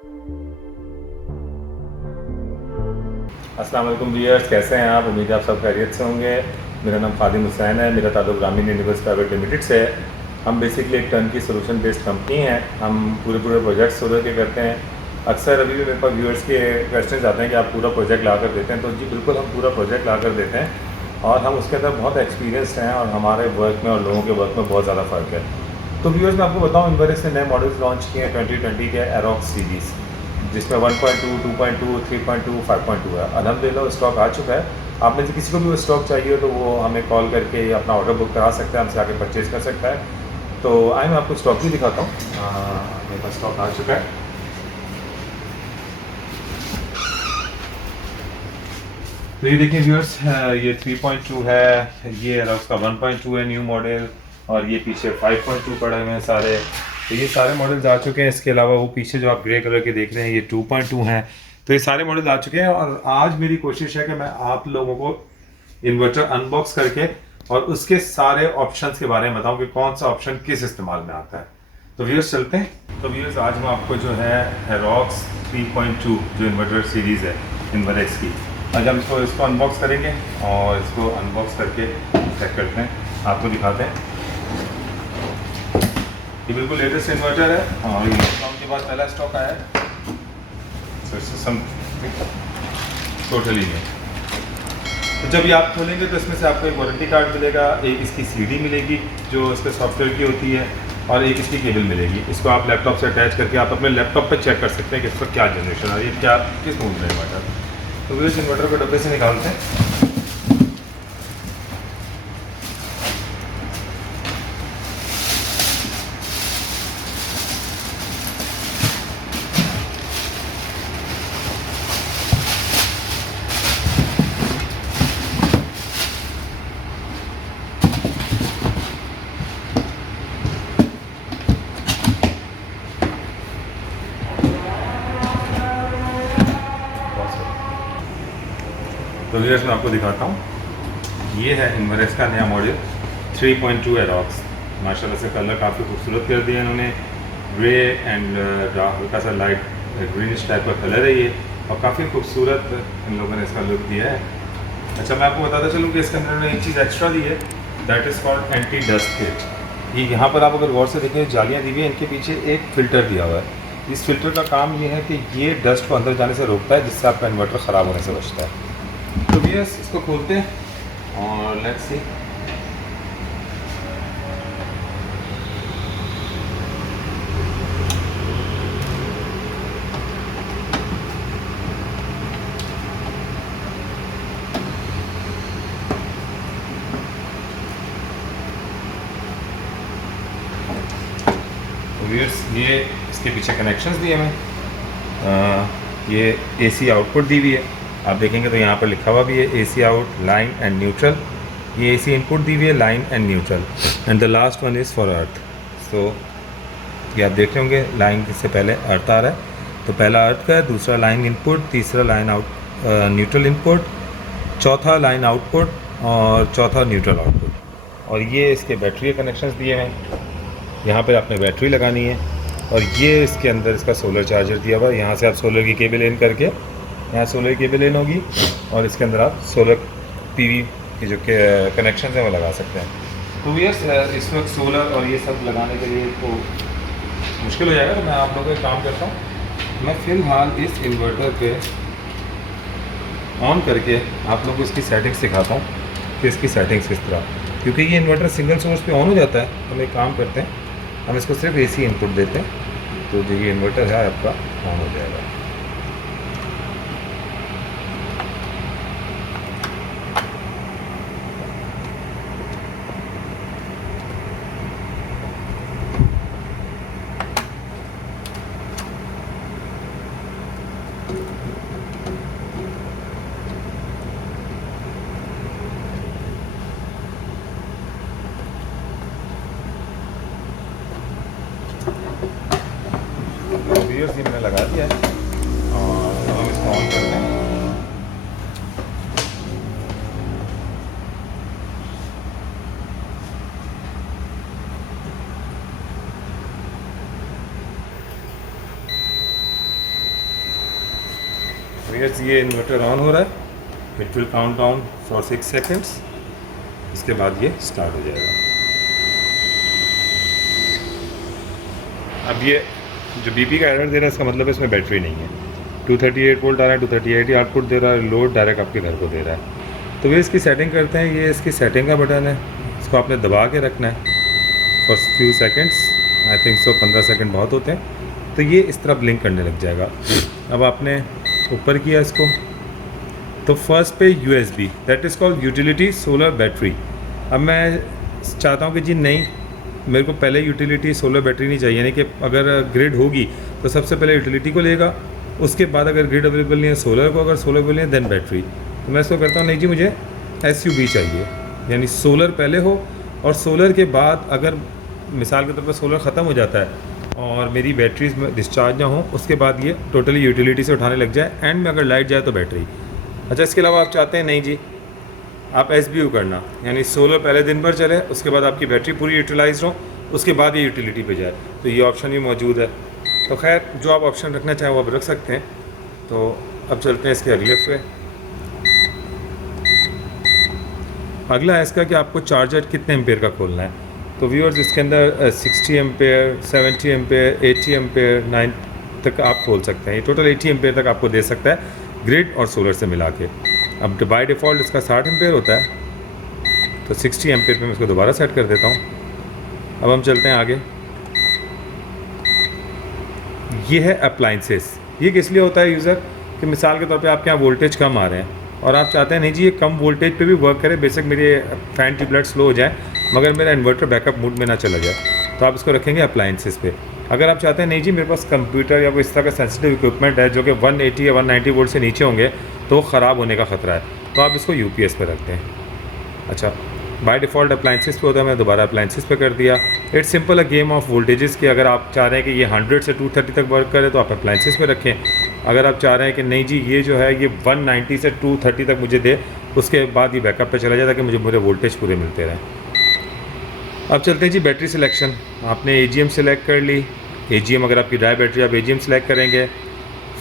अस्सलाम वालेकुम व्यूअर्स, कैसे हैं आप? उम्मीद है आप सब खैरियत से होंगे। मेरा नाम खादिम हुसैन है। मेरा ताल्लुक ग्रामीण यूनिवर्स प्राइवेट लिमिटेड से है। हम बेसिकली एक टर्न की सोल्यूशन बेस्ड कंपनी है। हम पूरे प्रोजेक्ट सोलर के करते हैं। अक्सर अभी भी मेरे पास व्यूअर्स के क्वेश्चन आते हैं कि आप पूरा प्रोजेक्ट ला कर देते हैं। तो जी बिल्कुल, हम पूरा प्रोजेक्ट ला कर देते हैं और हम उसके अंदर बहुत एक्सपीरियंस हैं और हमारे वर्क में और लोगों के वर्क में बहुत ज़्यादा फ़र्क है। तो व्यूअर्स, मैं आपको बताऊँ, इन्वर्स ने नए मॉडल्स लॉन्च किए हैं 2020 के एरोक्स सीरीज़, जिसमें 1.2, 2.2, 3.2, 5.2 है। अल्हम्दुलिल्लाह स्टॉक आ चुका है। आप में से किसी को भी वो स्टॉक चाहिए तो वो हमें कॉल करके अपना ऑर्डर बुक करा सकता है, हमसे आके परचेज़ कर सकता है। तो आइए मैं आपको स्टॉक भी दिखाता हूँ। मेरे पास स्टॉक आ चुका है। तो ये देखिए व्यूअर्स, ये 3.2 है, ये उसका 1.2 है न्यू मॉडल, और ये पीछे 5.2 पड़े हुए हैं सारे। तो ये सारे मॉडल्स आ चुके हैं। इसके अलावा वो पीछे जो आप ग्रे कलर के देख रहे हैं ये 2.2 हैं। तो ये सारे मॉडल्स आ चुके हैं और आज मेरी कोशिश है कि मैं आप लोगों को इन्वर्टर अनबॉक्स करके और उसके सारे ऑप्शंस के बारे में बताऊं कि कौन सा ऑप्शन किस इस्तेमाल में आता है। तो व्यूअर्स चलते हैं। तो व्यूअर्स, आज मैं आपको जो है हेरोक्स 3.2 जो इन्वर्टर सीरीज़ है इन्वर्क्स की, आज हम इसको अनबॉक्स करेंगे और इसको अनबॉक्स करके चेक करते हैं, आपको दिखाते हैं। ये बिल्कुल लेटेस्ट इन्वर्टर है और ये लॉकडाउन के बाद पहला स्टॉक आया है। टोटली नहीं। तो जब ये आप खोलेंगे तो इसमें से आपको एक वारंटी कार्ड मिलेगा, एक इसकी सीडी मिलेगी जो इस पर सॉफ्टवेयर की होती है, और एक इसकी केबल मिलेगी। इसको आप लैपटॉप से अटैच करके आप अपने लैपटॉप पर चेक कर सकते हैं कि इस पर क्या जनरेशन आ रही है, क्या किस मूड में इन्वर्टर। तो इस इन्वर्टर को डब्बे से निकालते हैं। तो व्यूअर्स, मैं आपको दिखाता हूँ। ये है इन्वर्क्स का नया मॉडल 3.2 एरोक्स। माशाल्लाह से कलर काफ़ी खूबसूरत कर दिया इन्होंने। ग्रे एंड हल्का सा लाइट ग्रीनिश टाइप का कलर है ये, और काफ़ी खूबसूरत इन लोगों ने इसका लुक दिया है। अच्छा, मैं आपको बताता चलूँ कि इसके अंदर एक चीज़ एक्स्ट्रा दी है, that is called anti dust kit. ये यहाँ पर आप अगर गौर से देखें, जालियाँ दी हुई हैं, इनके पीछे एक फ़िल्टर दिया हुआ है। इस फिल्टर का काम ये है कि ये डस्ट को अंदर जाने से रोकता है, जिससे आपका इन्वर्टर ख़राब होने से बचता है। तो भैया इसको खोलते हैं और लेट्स सी। ये इसके पीछे कनेक्शंस दिए हैं। ये एसी आउटपुट दी हुई है, आप देखेंगे तो यहाँ पर लिखा हुआ भी है AC out, line and neutral. ये एसी इनपुट दी हुई है, line and neutral, and the last one is for earth. So ये आप देख रहे होंगे, लाइन से पहले अर्थ आ रहा है, तो पहला अर्थ का है, दूसरा लाइन इनपुट, तीसरा लाइन आउट न्यूट्रल इनपुट, चौथा लाइन आउटपुट और चौथा न्यूट्रल आउटपुट। और ये इसके बैटरी कनेक्शंस दिए हैं, यहाँ पर आपने बैटरी लगानी है, और ये इसके अंदर इसका सोलर चार्जर दिया हुआ है। यहाँ से आप सोलर की केबल इन करके, यहाँ सोलर की केबल इन होगी और इसके अंदर आप सोलर पीवी के जो कनेक्शन हैं वो लगा सकते हैं। तो ये इस वक्त सोलर और ये सब लगाने के लिए तो मुश्किल हो जाएगा, तो मैं आप लोगों को काम करता हूँ। मैं फ़िलहाल इस इन्वर्टर पे ऑन करके आप लोगों को इसकी सेटिंग्स सिखाता हूँ कि इसकी सेटिंग्स किस तरह, क्योंकि ये इन्वर्टर सिंगल सोर्स पे ऑन हो जाता है। हम एक काम करते हैं, हम इसको सिर्फ एसी इनपुट देते हैं, तो जो ये इन्वर्टर है आपका ऑन हो जाएगा। व्यूअर्स, ये मैंने लगा दिया है और हम इसको ऑन करते हैं। वीयर्स ये इन्वर्टर ऑन हो रहा है, it will count down for 6 seconds, इसके बाद ये स्टार्ट हो जाएगा। अब ये जो बीपी का एरर दे रहा है इसका मतलब है इसमें बैटरी नहीं है। 238 वोल्ट आ रहा है, 238 ही आउटपुट दे रहा है, लोड डायरेक्ट आपके घर को दे रहा है। तो ये इसकी सेटिंग करते हैं, ये इसकी सेटिंग का बटन है, इसको आपने दबा के रखना है for few seconds, I think so 15 second बहुत होते हैं। तो ये इस तरह ब्लिंक करने लग जाएगा। अब आपने ऊपर किया इसको, तो फर्स्ट पे USB, that is called utility solar battery. अब मैं चाहता हूँ कि जी नहीं, मेरे को पहले यूटिलिटी सोलर बैटरी नहीं चाहिए, यानी कि अगर ग्रिड होगी तो सबसे पहले यूटिलिटी को लेगा, उसके बाद अगर ग्रिड अवेलेबल नहीं है सोलर को, अगर सोलर अवेलेबल नहीं है देन बैटरी। तो मैं इसको करता हूँ नहीं जी मुझे SUB चाहिए, यानी सोलर पहले हो और सोलर के बाद अगर मिसाल के तौर पर सोलर ख़त्म हो जाता है और मेरी बैटरीज में डिस्चार्ज ना हो, उसके बाद ये टोटली यूटिलिटी से उठाने लग जाए, एंड में अगर लाइट जाए तो बैटरी। अच्छा, इसके अलावा आप चाहते हैं नहीं जी आप SBU करना, यानी सोलर पहले दिन भर चले, उसके बाद आपकी बैटरी पूरी यूटिलाइज हो, उसके बाद ये यूटिलिटी पे जाए, तो ये ऑप्शन भी मौजूद है। तो खैर जो आप ऑप्शन रखना चाहें वो आप रख सकते हैं। तो अब चलते हैं इसके अगले पे। अगला है इसका कि आपको चार्जर कितने एम्पेयर का खोलना है। तो व्यूअर्स इसके अंदर 60 एम्पेयर, 70 एम्पेयर, 80 एम्पेयर, 9 तक आप खोल सकते हैं। ये टोटल 80 एम्पेयर तक आपको दे सकता है ग्रिड और सोलर से मिला के। अब बाय डिफ़ॉल्ट इसका 60 एम्पेयर होता है, तो 60 एम्पेयर पे मैं इसको दोबारा सेट कर देता हूँ। अब हम चलते हैं आगे। ये है अप्लाइंसेस। ये किस लिए होता है यूज़र, कि मिसाल के तौर पे आपके यहाँ वोल्टेज कम आ रहे हैं और आप चाहते हैं नहीं जी ये कम वोल्टेज पे भी वर्क करे, बेशक मेरे फ़ैन ट्यूबलाइट स्लो हो जाए मगर मेरा इन्वर्टर बैकअप मूड में ना चला जाए, तो आप इसको रखेंगे अप्लाइंसेस पे। अगर आप चाहते हैं नहीं जी मेरे पास कंप्यूटर या कोई इस तरह का सेंसिटिव इक्विपमेंट है जो कि 180 या 190 वोल्ट से नीचे होंगे तो वो ख़राब होने का ख़तरा है, तो आप इसको UPS पे रखते हैं। अच्छा, बाय डिफ़ॉल्ट अप्लाइंसेस पे होता है, मैंने दोबारा अप्लाइंसेस पे कर दिया। It's simple a game of voltages कि अगर आप चाह रहे हैं कि ये 100 से 230 तक वर्क करे तो आप अप्लाइंसेस पे रखें। अगर आप चाह रहे हैं कि नहीं जी ये जो है ये 190 से 230 तक मुझे दे, उसके बाद ये बैकअप पे चला जाए ताकि मुझे मेरे वोल्टेज पूरे मिलते रहें। अब चलते हैं जी बैटरी सिलेक्शन। आपने AGM सेलेक्ट कर ली, AGM अगर आपकी ड्राई बैटरी आप AGM सेलेक्ट करेंगे।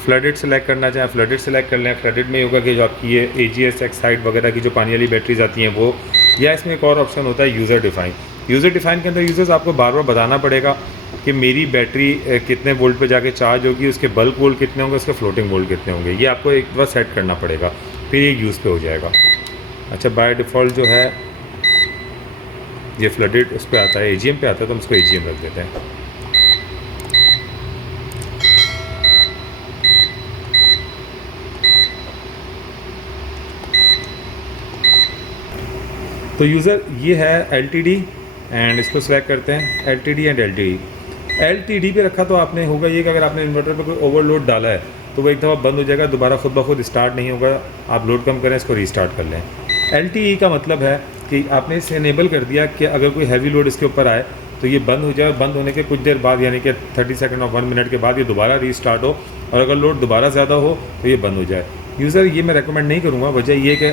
फ्लडेड सेलेक्ट करना चाहें फ्लडेड सेलेक्ट कर लें। फ्लडेड में होगा कि जो आपकी ये AGS एक्साइड वगैरह की जो पानी वाली बैटरीज आती हैं वो, या इसमें एक और ऑप्शन होता है यूज़र डिफ़ाइन। यूज़र डिफ़ाइन के अंदर यूज़र्स आपको बार बार बताना पड़ेगा कि मेरी बैटरी कितने वोल्ट पे जाके चार्ज होगी, उसके बल्क वोल्ट कितने होंगे, उसके फ्लोटिंग वोल्ट कितने होंगे, ये आपको एक बार सेट करना पड़ेगा, फिर ये यूज़ पे हो जाएगा। अच्छा, बाय डिफ़ॉल्ट जो है ये फ्लडेड उस पर आता है, AGM पे आता है, तो हम इसको AGM रख देते हैं। तो यूज़र ये है LTD एंड इसको सेलेक्ट करते हैं LTD एंड LTD पे रखा तो आपने होगा ये कि अगर आपने इन्वर्टर पर कोई ओवरलोड डाला है तो वो एक दफ़ा बंद हो जाएगा, दोबारा खुद ब खुद स्टार्ट नहीं होगा, आप लोड कम करें इसको रीस्टार्ट कर लें। LTE का मतलब है कि आपने इसे इनेबल कर दिया कि अगर कोई हैवी लोड इसके ऊपर आए तो ये बंद हो जाए, बंद होने के कुछ देर बाद यानी कि 30 सेकंड और 1 मिनट के बाद ये दोबारा रीस्टार्ट हो, और अगर लोड दोबारा ज़्यादा हो तो ये बंद हो जाए। यूज़र ये मैं रेकमेंड नहीं करूँगा, वजह ये कि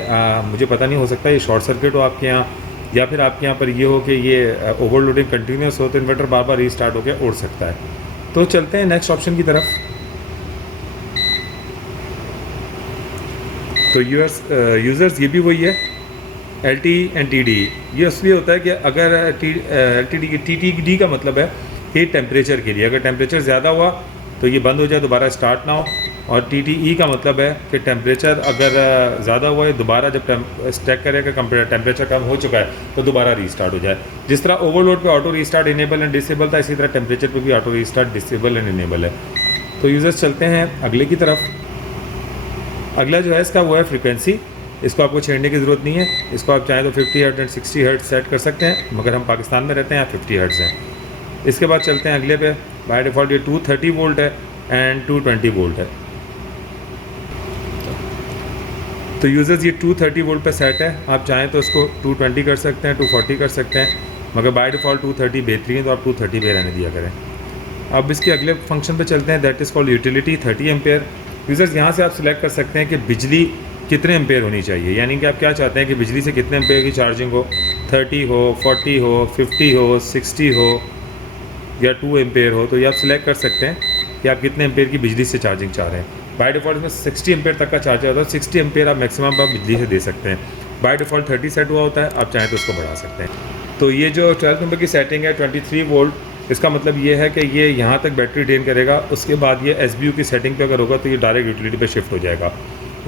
मुझे पता नहीं, हो सकता है ये शॉर्ट सर्किट हो आपके यहाँ, या फिर आपके यहाँ पर ये हो कि ये ओवरलोडिंग कंटिन्यूस हो तो इन्वर्टर बार बार रीस्टार्ट होकर उड़ सकता है। तो चलते हैं नेक्स्ट ऑप्शन की तरफ। तो यूज़र्स ये भी वही है LTE एंड TDE। ये इसलिए होता है कि अगर LTD की TTD का मतलब है कि टेम्परेचर के लिए, अगर टेम्परेचर ज़्यादा हुआ तो ये बंद हो जाए, दोबारा स्टार्ट ना हो, और TTE का मतलब है कि टेम्परेचर अगर ज़्यादा हुआ है दोबारा जब चेक करेगा टेम्परेचर कम हो चुका है तो दोबारा रीस्टार्ट हो जाए। जिस तरह ओवरलोड पे auto restart enable and disable था, इसी तरह टेम्परेचर पे भी auto restart disable and enable है। तो यूज़र्स चलते हैं अगले की तरफ। अगला जो है इसका वो है फ्रीक्वेंसी। इसको आपको छेड़ने की ज़रूरत नहीं है, इसको आप चाहें तो 50 हर्ट्ज़ एंड 60 हर्ट्ज़ सेट कर सकते हैं, मगर हम पाकिस्तान में रहते हैं, यहाँ 50 हर्ट्ज़ हैं। इसके बाद चलते हैं अगले पे। बाय डिफ़ॉल्ट ये 230 वोल्ट है एंड 220 वोल्ट है। तो यूज़र्स ये 230 वोल्ट पे सेट है, आप चाहें तो उसको 220 कर सकते हैं, 240 कर सकते हैं, मगर बाय डिफ़ॉल्ट 230 बेहतरीन है तो आप 230 पे रहने दिया करें। अब इसके अगले फंक्शन पे चलते हैं, that is called utility 30 ampere. Users यहाँ से आप सिलेक्ट कर सकते हैं कि बिजली कितने एम्पेयर होनी चाहिए, यानी कि आप क्या चाहते हैं कि बिजली से कितने एम्पेयर की चार्जिंग हो, 30 हो, 40 हो, 50 हो, 60 हो या 2 एम्पेयर हो। तो ये आप सिलेक्ट कर सकते हैं कि आप कितने एम्पेयर की बिजली से चार्जिंग चाह रहे हैं। बाय डिफ़ॉल्ट इसमें 60 एम्पेयर तक का चार्जर होता है, 60 एम्पेयर आप मैक्सिमम आप बिजली से दे सकते हैं। बाय डिफ़ॉल्ट 30 सेट हुआ होता है, आप चाहें तो उसको बढ़ा सकते हैं। तो ये जो 12 नंबर की सेटिंग है 23 वोल्ट, इसका मतलब ये है कि ये यहाँ तक बैटरी ड्रेन करेगा, उसके बाद ये SBU की सेटिंग पे अगर होगा तो ये डायरेक्ट यूटिलिटी पे शिफ्ट हो जाएगा।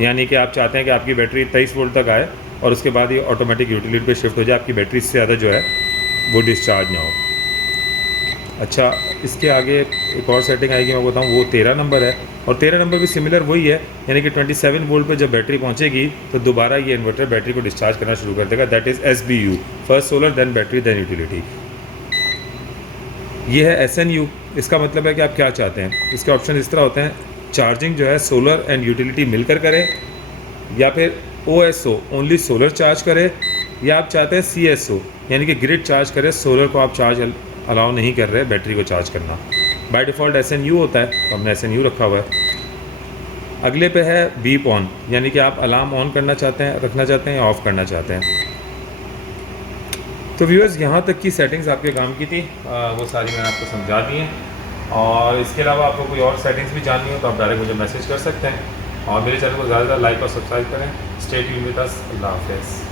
यानी कि आप चाहते हैं कि आपकी बैटरी 23 वोल्ट तक आए और उसके बाद ये ऑटोमेटिक यूटिलिटी पे शिफ्ट हो जाए, आपकी बैटरी से ज़्यादा जो है वो डिस्चार्ज ना हो। अच्छा, इसके आगे एक और सेटिंग आएगी मैं बताऊँ, वो 13 नंबर है। और 13 नंबर भी सिमिलर वही है, यानी कि 27 वोल्ट पे जब बैटरी पहुंचेगी तो दोबारा ये इन्वर्टर बैटरी को डिस्चार्ज करना शुरू कर देगा। That is SBU, first solar then battery then utility. ये है SNU। इसका मतलब है कि आप क्या चाहते हैं। इसके ऑप्शन इस तरह होते हैं, चार्जिंग जो है सोलर एंड यूटिलिटी मिलकर करें, या फिर OSO ओनली सोलर चार्ज करे, या आप चाहते हैं CSO यानी कि ग्रिड चार्ज करे, सोलर को आप चार्ज अलाउ नहीं कर रहे बैटरी को चार्ज करना। बाय डिफ़ॉल्ट SNU होता है, तो हमने SNU रखा हुआ है। अगले पे है बीप ऑन, यानी कि आप अलार्म ऑन करना चाहते हैं, रखना चाहते हैं या ऑफ़ करना चाहते हैं। तो व्यूअर्स, यहाँ तक की सेटिंग्स आपके काम की थी, वो सारी मैंने आपको समझा दी हैं। और इसके अलावा आपको कोई और सेटिंग्स भी जाननी हो तो आप डायरेक्ट मुझे मैसेज कर सकते हैं। और मेरे चैनल को ज़्यादा लाइक और सब्सक्राइब करें। Stay tuned with us. अल्लाह हाफ़िज़।